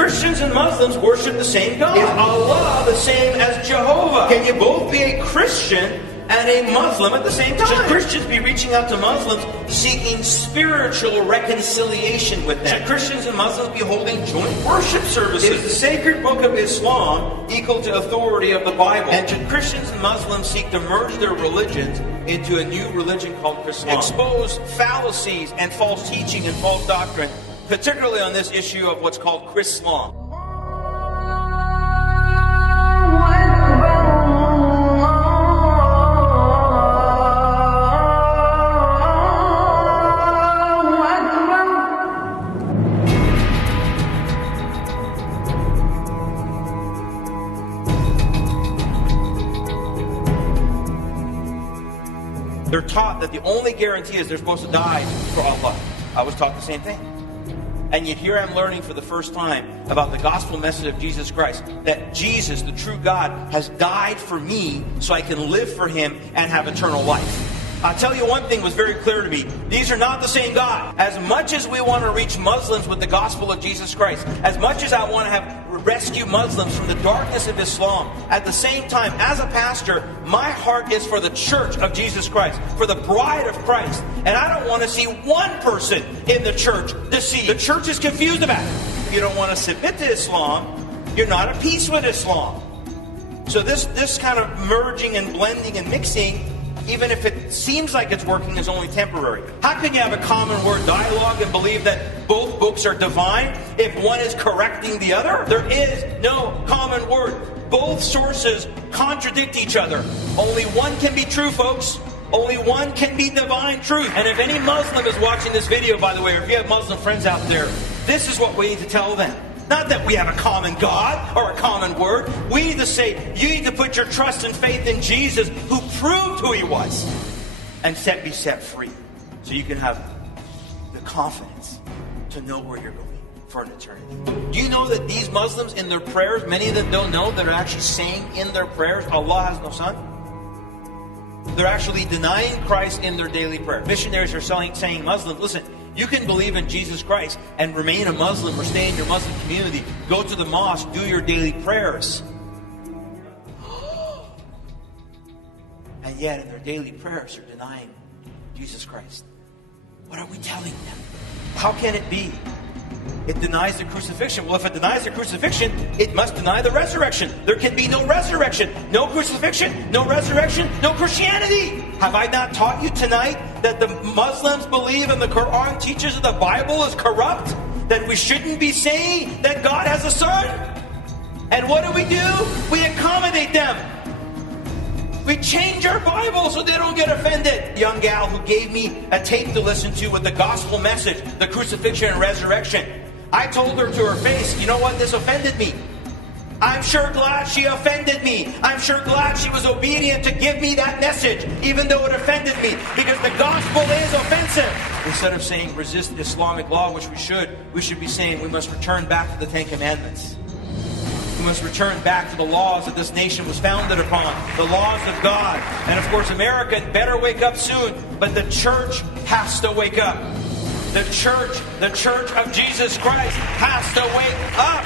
Christians and Muslims worship the same God? Is Allah the same as Jehovah? Can you both be a Christian and a Muslim at the same time? Should Christians be reaching out to Muslims seeking spiritual reconciliation with them? Should Christians and Muslims be holding joint worship services? Is the sacred book of Islam equal to authority of the Bible? And should Christians and Muslims seek to merge their religions into a new religion called Chrislam? Expose fallacies and false teaching and false doctrine, particularly on this issue of what's called Chrislam. They're taught that the only guarantee is they're supposed to die for Allah. I was taught the same thing. And yet here I'm learning for the first time about the gospel message of Jesus Christ. That Jesus, the true God, has died for me so I can live for Him and have eternal life. I'll tell you one thing was very clear to me. These are not the same God. As much as we want to reach Muslims with the gospel of Jesus Christ, as much as I want to rescue Muslims from the darkness of Islam, at the same time, as a pastor, my heart is for the church of Jesus Christ, for the bride of Christ. And I don't want to see one person in the church deceived. The church is confused about it. If you don't want to submit to Islam, you're not at peace with Islam. So this kind of merging and blending and mixing, even if it seems like it's working, is only temporary. How can you have a common word dialogue and believe that both books are divine if one is correcting the other? There is no common word. Both sources contradict each other. Only one can be true, folks. Only one can be divine truth. And if any Muslim is watching this video, by the way, or if you have Muslim friends out there, this is what we need to tell them. Not that we have a common God or a common word. We need to say, you need to put your trust and faith in Jesus, who proved who He was, and be set free. So you can have the confidence to know where you're going for an eternity. Do you know that these Muslims in their prayers, many of them don't know, they're actually saying in their prayers, Allah has no son? They're actually denying Christ in their daily prayer. Missionaries are saying, Muslims, listen, you can believe in Jesus Christ and remain a Muslim or stay in your Muslim community. Go to the mosque, do your daily prayers. And yet in their daily prayers they're denying Jesus Christ. What are we telling them? How can it be? It denies the crucifixion. Well, if it denies the crucifixion, it must deny the resurrection. There can be no resurrection, no crucifixion, no resurrection, no Christianity. Have I not taught you tonight that the Muslims believe and the Quran teaches that the Bible is corrupt? That we shouldn't be saying that God has a son? And what do? We accommodate them. We change our Bible so they don't get offended. The young gal who gave me a tape to listen to with the gospel message, the crucifixion and resurrection, I told her to her face, you know what, this offended me. I'm sure glad she offended me. I'm sure glad she was obedient to give me that message, even though it offended me, because the gospel is offensive. Instead of saying resist Islamic law, which we should be saying we must return back to the Ten Commandments. We must return back to the laws that this nation was founded upon, the laws of God. And of course, America better wake up soon, but the church has to wake up. The church of Jesus Christ has to wake up.